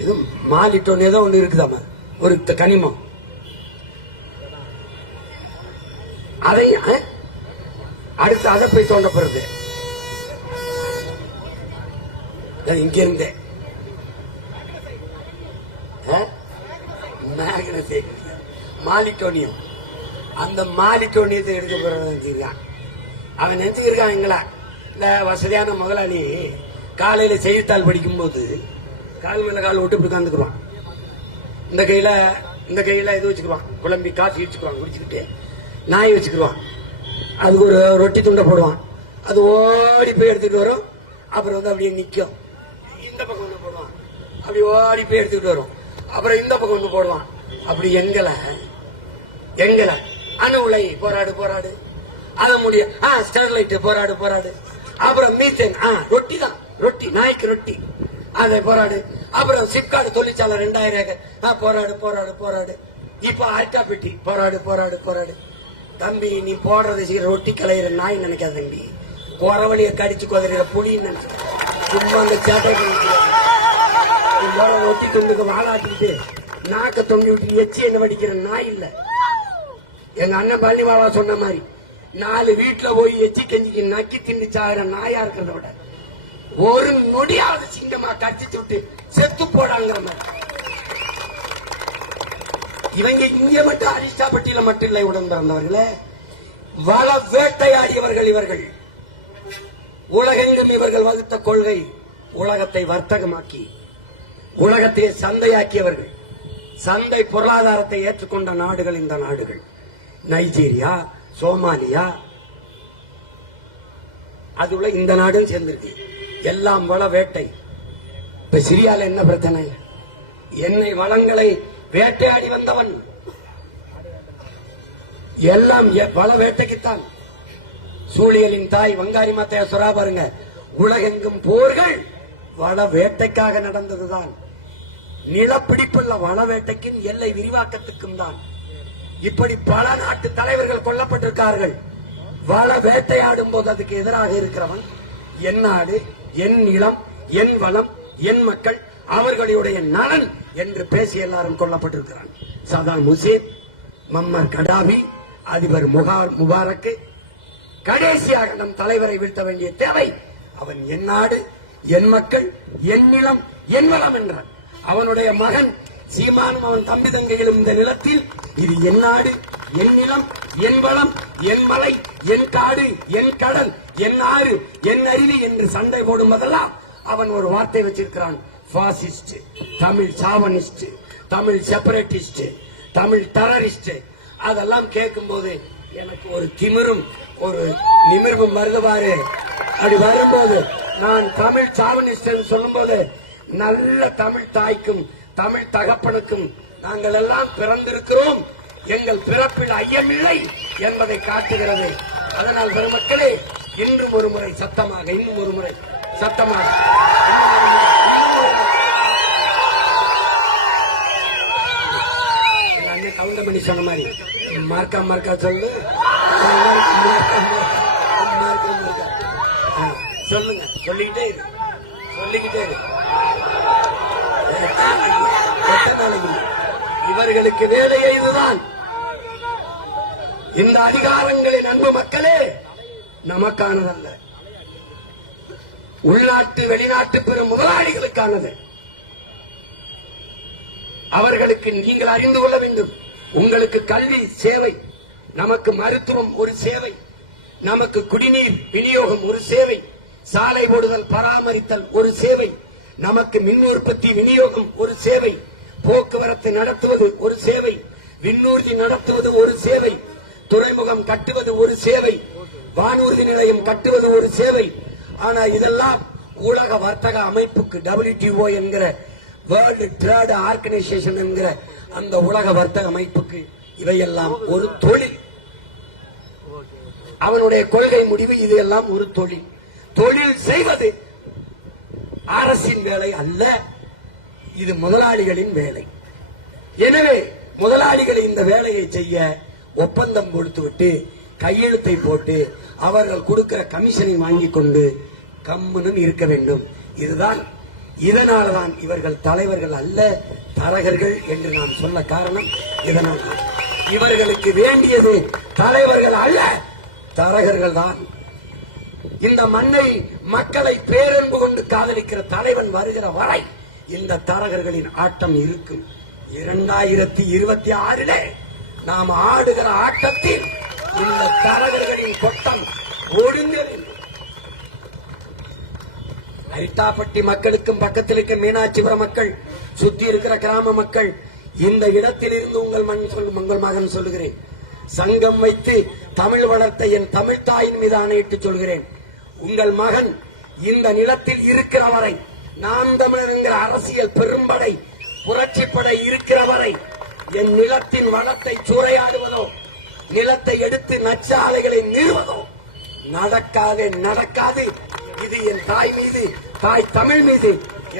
இது மாலிட்டோன்னு ஏதோ ஒண்ணு இருக்குதாமா, ஒரு கனிமம், அதை அடுத்து அதை போய் தோண்ட போறது. இங்க இருந்தே மாலிட்டோனியம், அந்த மாலிட்டோனியத்தை எடுக்க போறான். அவன் நினைச்சுக்கிருக்கான் எங்களா இந்த வசதியான முதலாளி காலையில செய்தித்தாள் படிக்கும் போது கால் மேல கால் விட்டு இப்படி உட்காந்துக்குவான். இந்த கையில இது வச்சுக்குவான், குழம்பி காஃபி வச்சுக்குவான், குடிச்சுக்கிட்டு நாய் வச்சுக்குவான். அதுக்கு ஒரு ரொட்டி துண்டை போடுவான். அது ஓடி போய் எடுத்துட்டு வரும். அப்புறம் வந்து அப்படியே நிக்கும். இந்த பக்கம் ஒண்ணு போடுவான், அப்படி ஓடி போய் எடுத்துக்கிட்டு வரும். அப்புறம் இந்த பக்கம் ஒண்ணு போடுவான். அப்படி எங்களை அணு உலை போராடு அத முடியும். ஸ்டெர்லைட் போராடு. அப்புறம் மீத்தேன், ரொட்டி தான், ரொட்டி நாய்க்கு ரொட்டி, அதை போராடு. அப்புறம் சிப்காட் தொழிற்சாலை 2000 ஏக்கர் போராடு. இப்ப ஆல்டா பெட்டி போராடு போராடு போராடு. தம்பி நீ போடுறது ரொட்டி கலையிற நாய் நினைக்காத தம்பி, குறவழிய கடிச்சு குதிரையில புலின்னு நினைச்ச. சும்மா அந்த சேட்டை ரொட்டி துண்டுக்கு வாழாட்டிக்கிட்டு நாக்க தொங்கி விட்டு எச்சி என்ன வடிக்கிற நாய் இல்ல. எங்க அண்ணன் பழனி பாபா சொன்ன மாதிரி 4 வீட்டுல போய் எச்சி கெஞ்சிக்கு நக்கி திண்டு சாகிற நாயா இருக்கிறத விட ஒரு நொடியாவது சிங்கமா கடிச்சு விட்டு செத்து போடாங்கிற மாதிரி. இவங்க இங்க மட்டும் அரிஸ்டாபட்டியில மட்டும் இல்லை உடன் பிறந்தவர்களே, வள வேட்டையாடியவர்கள் இவர்கள். உலகெங்கும் இவர்கள் வகுத்த கொள்கை உலகத்தை வர்த்தகமாக்கி உலகத்தை சந்தையாக்கியவர்கள். சந்தை பொருளாதாரத்தை ஏற்றுக்கொண்ட நாடுகள் இந்த நாடுகள். நைஜீரியா, சோமாலியா, அதுல இந்த நாடும் சேர்ந்திருக்கு. எல்லாம் வள வேட்டை. இப்ப சிரியால என்ன பிரச்சனை? எண்ணெய் வளங்களை வேட்டையாடி வந்தவன். எல்லாம் வள வேட்டைக்குத்தான். சூழியலின் தாய் வங்காரி மாத்தையா சொல்றா பாருங்க, உலகெங்கும் போர்கள் வள வேட்டைக்காக நடந்ததுதான். நிலப்பிடிப்புள்ள வள வேட்டைக்கும் எல்லை விரிவாக்கத்துக்கும் தான். இப்படி பல நாட்டு தலைவர்கள் கொல்லப்பட்டிருக்கார்கள். வள வேட்டையாடும் போது அதுக்கு எதிராக இருக்கிறவன் என் நாடு, என் நிலம், என் வளம், என் மக்கள், அவர்களுடைய நலன் என்று பேசி எல்லாரும் கொல்லப்பட்டிருக்கிறான். சதாம் ஹுசேன், மம்மர் கடாபி, அதிபர் முபாரக், கடைசியாக நம் தலைவரை வீழ்த்த வேண்டிய தேவை. அவன் என் நாடு, என் மக்கள், என் நிலம், என் வளம் என்றான். அவனுடைய மகன் சீமானும் அவன் தம்பி தங்கைகளும் இந்த நிலத்தில் இது என் நாடு, என் நிலம், என் வளம், என் மலை, என் காடு, என் கடல், என் ஆறு, என் அருவி என்று சண்டை போடும்போதெல்லாம் அவன் ஒரு வார்த்தை வச்சிருக்கிறான், fascist, Tamil chauvinist, Tamil separatist, Tamil terrorist. அதெல்லாம் கேட்கும் போது எனக்கு ஒரு திமிரும் ஒரு நிமிர்வும் வருதுபாரு. அப்படி வரும்போது நான் தமிழ் சாவனிஸ்ட் சொல்லும் போது நல்ல தமிழ் தாய்க்கும் தமிழ் தகப்பனுக்கும் நாங்கள் எல்லாம் பிறந்திருக்கிறோம், எங்கள் பிறப்பில் ஐயமில்லை என்பதை காட்டுகிறது. அதனால் பெருமக்களே, இன்றும் ஒரு முறை சத்தமாக, இன்னும் ஒரு முறை சத்தமாக அண்ணன் கவுண்டமணி சொன்ன மாதிரி மார்க்கா மார்க்கா சொல்லு, சொல்லுங்க, சொல்லிக்கிட்டே இரு, சொல்லிக்கிட்டே இரு. இவர்களுக்கு வேலையே இதுதான். இந்த அதிகாரங்களின் அன்பு மக்களே நமக்கானதல்ல, உள்நாட்டு வெளிநாட்டு பிற முதலாளிகளுக்கானது. அவர்களுக்கு நீங்கள் அறிந்து கொள்ள வேண்டும். உங்களுக்கு கல்வி சேவை, நமக்கு மருத்துவம் ஒரு சேவை, நமக்கு குடிநீர் விநியோகம் ஒரு சேவை, சாலை போடுதல் பராமரித்தல் ஒரு சேவை, நமக்கு மின் உற்பத்தி விநியோகம் ஒரு சேவை, போக்குவரத்து நடத்துவது ஒரு சேவை, விண்ணூர்தி நடத்துவது ஒரு சேவை, துறைமுகம் கட்டுவது ஒரு சேவை, வானூர்தி நிலையம் கட்டுவது ஒரு சேவை. ஆனா இதெல்லாம் உலக வர்த்தக அமைப்புக்கு, WTO என்கிற வேர்ல்டு ட்ரேட் ஆர்கனைசேஷன் என்கிற அந்த உலக வர்த்தக அமைப்புக்கு இவையெல்லாம் ஒரு தொழில். அவனுடைய கொள்கை முடிவு இது எல்லாம் ஒரு தொழில். தொழில் செய்வது அரசின் வேலை அல்ல, இது முதலாளிகளின் வேலை. எனவே முதலாளிகளை இந்த வேலையை செய்ய ஒப்பந்தம் கொடுத்துவிட்டு கையெழுத்தை போட்டு அவர்கள் கொடுக்கிற கமிஷனை வாங்கி கொண்டு கம்முனும் இருக்க வேண்டும். இதுதான். இதனால்தான் இவர்கள் தலைவர்கள் அல்ல, தரகர்கள் என்று நான் சொல்ல காரணம் இதனால். இவர்களுக்கு வேண்டியது தலைவர்கள் அல்ல, தரகர்கள் தான். இந்த மண்ணை, மக்களை பேரன்பு கொண்டு காதலிக்கிற தலைவன் வருகிற வரை இந்த தரகர்களின் ஆட்டம் இருக்கும். 2026 நாம் ஆடுகிற ஆட்டத்தில் இந்த தரகர்களின் கொட்டம் ஒடுங்க வேண்டும். அரிட்டாப்பட்டி மக்களுக்கும் பக்கத்தில் இருக்க மீனாட்சிபுரம் மக்கள், சுத்தி இருக்கிற கிராம மக்கள், இந்த இடத்தில் இருந்து உங்கள் மகன் சொல்லுகிறேன், சங்கம் வைத்து தமிழ் வளர்த்த என் தமிழ் தாயின் மீது ஆணையிட்டு சொல்கிறேன், உங்கள் மகன் இந்த நிலத்தில் இருக்கிற வரை, நாம் தமிழர் என்கிற அரசியல் பெரும்படை புரட்சிப்படை இருக்கிற வரை என் நிலத்தின் வளத்தை சூறையாடுவதோ, நிலத்தை எடுத்து நச்சாலைகளை நிறுவதோ நடக்காது. இது என் தாய் மீது, தாய் தமிழ் மீது,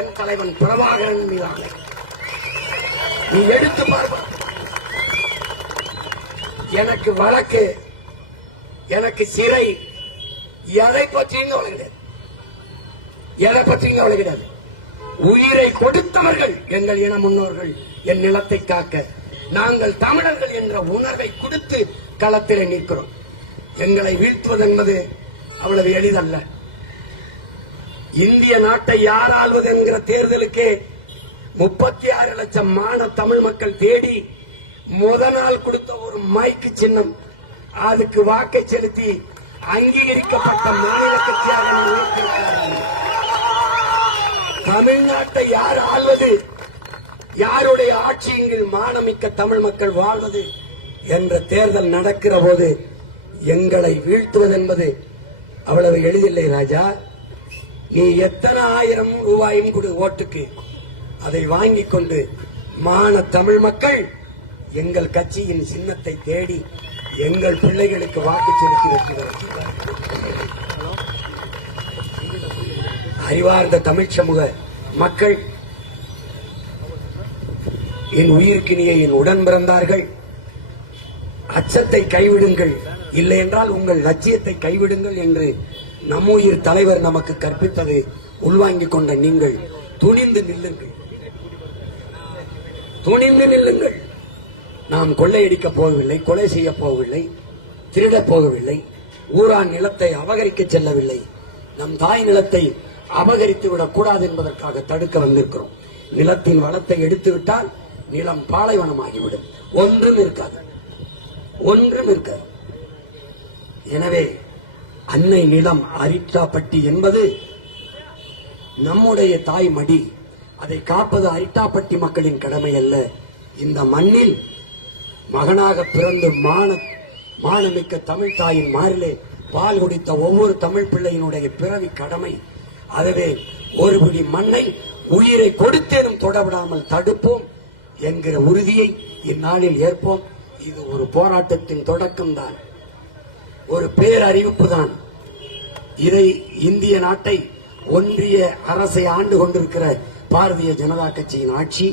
என் தலைவன் பிரபாகரன் மீது ஆணை. நீ எடுத்து பார்ப்ப, எனக்கு வழக்கு, எனக்கு சிறை, எதை பற்றியும் கவலை கிடையாது. எதை பற்றியும் கவலை கிடையாது. உயிரை கொடுத்தவர்கள் எங்கள் இன முன்னோர்கள், என் நிலத்தை காக்க. நாங்கள் தமிழர்கள் என்ற உணர்வை கொடுத்து களத்தில் நிற்கிறோம். எங்களை வீழ்த்துவது என்பது அவ்வளவு எளிதல்ல. இந்திய நாட்டை யார் ஆள்வது என்கிற தேர்தலுக்கே 36 லட்சம் தமிழ் மக்கள் தேடி நாள் கொடுத்த ஒரு மைக்கு சின்னம், அதுக்கு வாக்கை செலுத்தி அங்கீகரிக்கப்பட்ட மாநில கட்சியாக தமிழ்நாட்டை யார் ஆள்வது, யாருடைய ஆட்சியின் கீழ் மானமிக்க தமிழ் மக்கள் வாழ்வது என்ற தேர்தல் நடக்கிற போது எங்களை வீழ்த்துவது என்பது அவ்வளவு எளிதில்லை ராஜா. நீ எத்தனை 1000 ரூபாயும் கொடு ஓட்டுக்கு, அதை வாங்கிக் கொண்டு தமிழ் மக்கள் எங்கள் கட்சியின் சின்னத்தை தேடி எங்கள் பிள்ளைகளுக்கு வாக்கு செலுத்தி வருகிறார். அறிவார்ந்த தமிழ் சமூக மக்கள், என் உயிர்க்கினிய என் உடன் பிறந்தார்கள், அச்சத்தை கைவிடுங்கள், இல்லை என்றால் உங்கள் லட்சியத்தை கைவிடுங்கள் என்று நம்முயிர் தலைவர் நமக்கு கற்பித்தது உள்வாங்கிக் கொண்ட நீங்கள் துணிந்து நில்லுங்கள், துணிந்து நில்லுங்கள். நாம் கொள்ளையடிக்கப் போகவில்லை, கொலை செய்ய போகவில்லை, திருடப் போகவில்லை, ஊரான் நிலத்தை அபகரிக்க செல்லவில்லை. நம் தாய் நிலத்தை அபகரித்து விடக்கூடாது என்பதற்காக தடுக்க வந்திருக்கிறோம். நிலத்தின் வளத்தை எடுத்துவிட்டால் நிலம் பாலைவனமாகிவிடும், ஒன்றும் இருக்காது, ஒன்றும் இருக்காது. எனவே அன்னை நிலம் அரிட்டாப்பட்டி என்பது நம்முடைய தாய் மடி, அதை காப்பது அரிட்டாப்பட்டி மக்களின் கடமை அல்ல. இந்த மண்ணில் மகனாக பிறந்து மானமிக்க தமிழ் தாயின் மாறிலே பால் குடித்த ஒவ்வொரு தமிழ் பிள்ளையினுடைய பிறவி கடமை. அதுவே ஒரு பிடி மண்ணை உயிரை கொடுத்தேனும் தொடவிடாமல் தடுப்போம் என்கிற உறுதியை இந்நாளில் ஏற்போம். இது ஒரு போராட்டத்தின் தொடக்கம்தான், ஒரு பேரறிவிப்பு தான். இதை இந்திய நாட்டை ஒன்றிய அரசை ஆண்டு கொண்டிருக்கிற பாரதிய ஜனதா கட்சியின் ஆட்சி,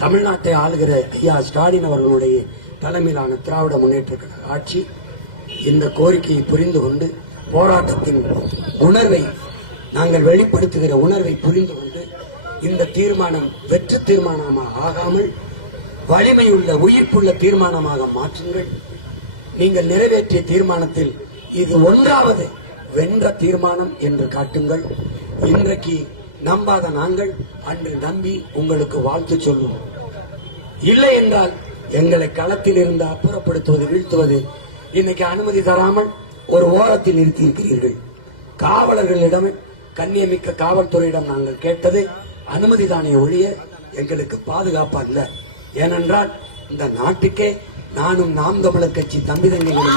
தமிழ்நாட்டை ஆளுகிற ஐயா ஸ்டாலின் அவர்களுடைய தலைமையிலான திராவிட முன்னேற்ற கழக ஆட்சி இந்த கோரிக்கையை புரிந்து கொண்டு போராட்டத்தின் உணர்வை நாங்கள் வெளிப்படுத்துகிற உணர்வை புரிந்து கொண்டு இந்த தீர்மானம் வெற்று தீர்மானமாக ஆகாமல் வலிமையுள்ள உயிர்ப்புள்ள தீர்மானமாக மாற்றுங்கள். நீங்கள் நிறைவேற்றிய தீர்மானத்தில் இது 1வது வென்ற தீர்மானம் என்று காட்டுங்கள். இன்றைக்கு நம்பாத நாங்கள் அன்று நம்பி உங்களுக்கு வாழ்த்து சொல்லுவோம். இல்லை என்றால் எங்களை களத்தில் இருந்து அப்புறப்படுத்துவது, வீழ்த்துவது. இன்னைக்கு அனுமதி தராமல் ஒரு ஓரத்தில் நிறுத்தியிருக்கிறீர்கள். காவலர்களிடம், கண்ணியமிக்க காவல்துறையிடம் நாங்கள் கேட்டது அனுமதி தானே ஒழிய எங்களுக்கு பாதுகாப்பா இல்ல. ஏனென்றால் இந்த நாட்டுக்கே நானும் நாம் தமிழர் கட்சி தம்பி தங்கைகளும்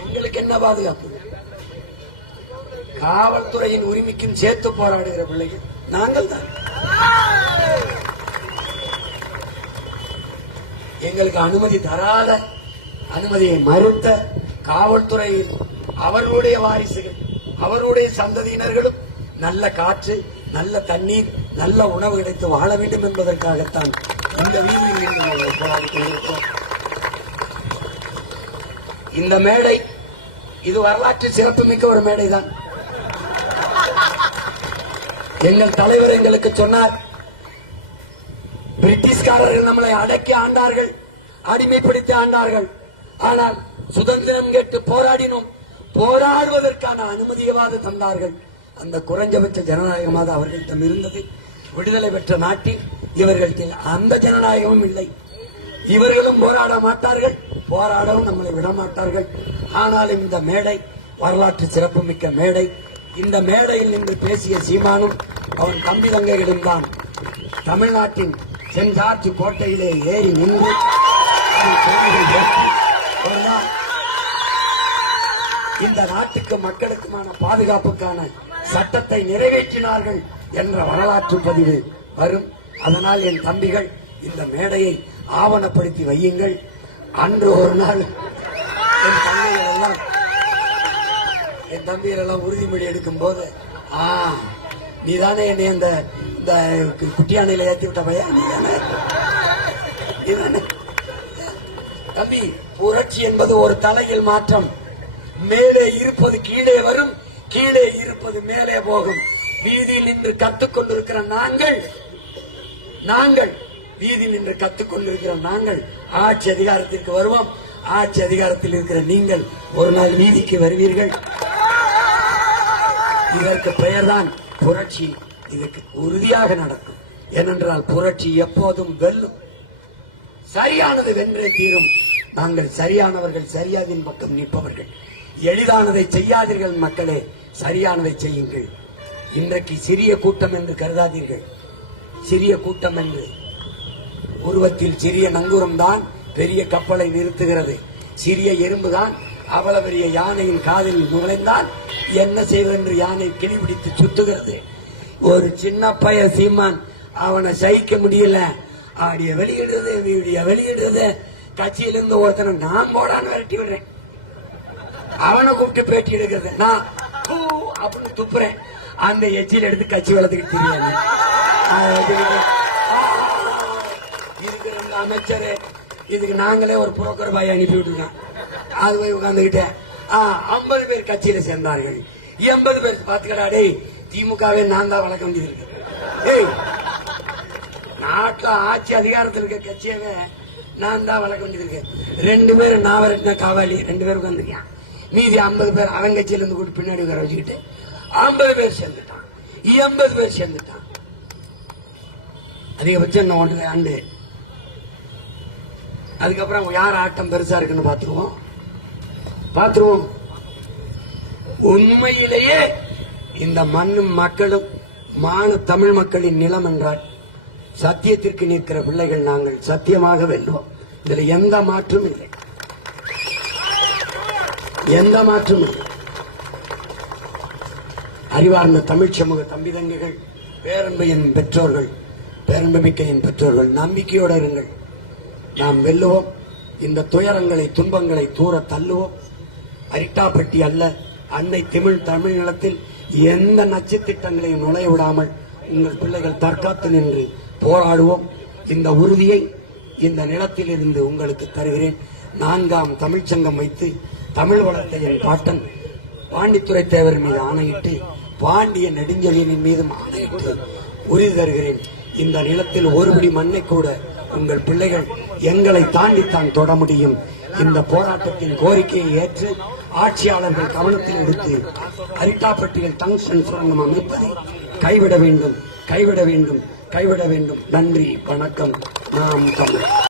எங்களுக்கு என்ன பாதுகாப்பு? காவல்துறையின் உரிமைக்கும் சேர்த்து போராடுகிற பிள்ளைகள் நாங்கள் தான். எங்களுக்கு அனுமதி தராத, அனுமதியை மறுத்த காவல்துறையில் அவர்களுடைய வாரிசுகள், அவருடைய சந்ததியினர்களும் நல்ல காற்று, நல்ல தண்ணீர், நல்ல உணவு கிடைத்து வாழ வேண்டும் என்பதற்காகத்தான் இந்த வீதியில் போராடி கொண்டிருக்கிறோம். இந்த மேடை இது வரலாற்று சிறப்புமிக்க ஒரு மேடைதான். எங்கள் தலைவர் எங்களுக்கு சொன்னார், பிரிட்டிஷ்காரர்கள் நம்மளை அடக்கி ஆண்டார்கள், அடிமைப்படுத்தி ஆண்டார்கள். ஆனால் சுதந்திரம் கேட்டு போராடினோம், போராடுவதற்கான அனுமதியவாது தந்தார்கள். அந்த குறைஞ்சபட்ச ஜனநாயகமாக அவர்களிடம் இருந்தது. விடுதலை பெற்ற நாட்டில் இவர்கள் அந்த ஜனநாயகமும் இல்லை. இவர்களும் போராட மாட்டார்கள், போராடவும் நம்மளை விடமாட்டார்கள். ஆனாலும் இந்த மேடை வரலாற்று சிறப்புமிக்க மேடை. இந்த மேடையில் நின்று பேசிய சீமானும் அவன் தம்பி தங்கைகளும் தான் தமிழ்நாட்டின் சென்ட் ஜார்ஜ் கோட்டையிலே ஏறி நின்று இந்த நாட்டுக்கு மக்களுக்குமான பாதுகாப்புக்கான சட்டத்தை நிறைவேற்றினார்கள் என்ற வரலாற்று பதிவு வரும். அதனால் என் தம்பிகள் இந்த மேடையை ஆவணப்படுத்தி வையுங்கள். அன்று ஒரு நாள் என் தம்பிகள் எல்லாம் உறுதிமொழி எடுக்கும் போது, நீதானே என்னை இந்த குட்டியானையில ஏத்தி விட்ட பையன் தம்பி, புரட்சி என்பது ஒரு தலையில் மாற்றம். மேலே இருப்பது கீழே வரும், கீழே இருப்பது மேலே போகும். வீதியில் நின்று கத்துக்கொண்டிருக்கிற நாங்கள் வீதியில் நின்று கத்துக்கொண்டிருக்கிற நாங்கள் ஆட்சி அதிகாரத்திற்கு வருவோம். ஆட்சி அதிகாரத்தில் இருக்கிற நீங்கள் ஒரு நாள் வீதிக்கு வருவீர்கள். இதற்கு பெயர்தான் புரட்சி. இதற்கு உறுதியாக நடக்கும். ஏனென்றால் புரட்சி எப்போதும் வெல்லும். சரியானது வென்றே தீரும். நாங்கள் சரியானவர்கள், சரியாதின் பக்கம் நிற்பவர்கள். எளிதானதை செய்யாதீர்கள் மக்களே, சரியானதை செய்யுங்கள். இன்றைக்கு சிறிய கூட்டம் என்று கருதாதீர்கள். சிறிய கூட்டம் என்று உருவத்தில் சிறிய நங்கூரம் தான் பெரிய கப்பலை நிறுத்துகிறது. சிறிய எறும்பு தான் அவ்வளவு பெரிய யானையின் காதில் நுழைந்தால் என்ன செய்வது என்று யானை கிளிபிடித்து சுத்துகிறது. ஒரு சின்ன பைய சீமான், அவனை சகிக்க முடியல. ஆடிய வெளியிடுறது, வீடியோ வெளியிடுறது. கட்சியிலிருந்து ஒருத்தனை நான் போடான்னு விரட்டி விடுறேன். அவனை கூப்பிட்டு பேட்டி எடுக்கிறது. நான் அப்படின்னு துப்புறேன். அந்த எச்சில் எடுத்து கட்சி வளர்த்துக்கிட்டு தெரியாது. இதுக்கு 2 அமைச்சர், இதுக்கு நாங்களே ஒரு புரோக்கர் பாய் அனுப்பி விட்டுருக்கோம். அது போய் உட்கார்ந்துகிட்டேன். 50 பேர் கட்சியில சேர்ந்தார்கள். 80 பேர் பாத்துக்கடா, டேய் திமுகவே நான் தான் வளர்க்க வேண்டியது இருக்கு. ஏய், நாட்டுல ஆட்சி அதிகாரத்தில் இருக்க கட்சியவே நான் தான் வளர்க்க வேண்டியது இருக்கு. 2 பேர் நான் வரட்டின காவாலி 2 பேர் உட்காந்துருக்கான். மீதி 50 பேர் அவன் கட்சியில இருந்து கூட பின்னாடி உட்கார வச்சுக்கிட்டு 50 பேர் சேர்ந்துட்டான். 80 பேர் சேர்ந்துட்டான். அதிகபட்சம் இன்னும் 1.5 ஆண்டு. அதுக்கப்புறம் யார் ஆட்டம் பெருசா இருக்குன்னு பாத்துருவோம். உண்மையிலேயே இந்த மண்ணும் மக்களும் தமிழ் மக்களின் நிலம் என்றால் சத்தியத்திற்கு நிற்கிற பிள்ளைகள் நாங்கள். சத்தியமாக வெல்லுவோம். இதுல எந்த மாற்றும் இல்லை, எந்த மாற்றும் இல்லை. அறிவார்ந்த தமிழ் சமூக தம்பிதங்கைகள், பேரன்பையின் பெற்றோர்கள், பேரன்பமிக்கையின் பெற்றோர்கள், நம்பிக்கையோடு இருங்கள். நாம் வெல்லுவோம். இந்த துயரங்களை, துன்பங்களை தூர தள்ளுவோம். அரிட்டாப்பட்டி அல்ல, அன்னை தமிழ் நிலத்தில் எந்த நச்சு திட்டங்களையும் நுழைய விடாமல் உங்கள் பிள்ளைகள் தற்காத்து நின்று போராடுவோம். இந்த உறுதியை இந்த நிலத்தில் இருந்து உங்களுக்கு தருகிறேன். 4ஆம் தமிழ்ச்சங்கம் வைத்து தமிழ் வளர்த்த என் பாட்டன் பாண்டித்துரை தேவர் மீது ஆணையிட்டு, பாண்டிய நெடுஞ்செழியனின் மீதும் ஆணையிட்டு உறுதி தருகிறேன். இந்த நிலத்தில் ஒருபடி மண்ணை கூட உங்கள் பிள்ளைகள் எங்களை தாண்டித்தான் தொட முடியும். இந்த போராட்டத்தின் கோரிக்கையை ஏற்று ஆட்சியாளர்கள் கவனத்தில் எடுத்து அரிட்டாப்பட்டியில் டங்ஸ்டன் சுரங்கம் அமைப்பதை கைவிட வேண்டும், கைவிட வேண்டும், கைவிட வேண்டும். நன்றி, வணக்கம். நாம் தமிழ்.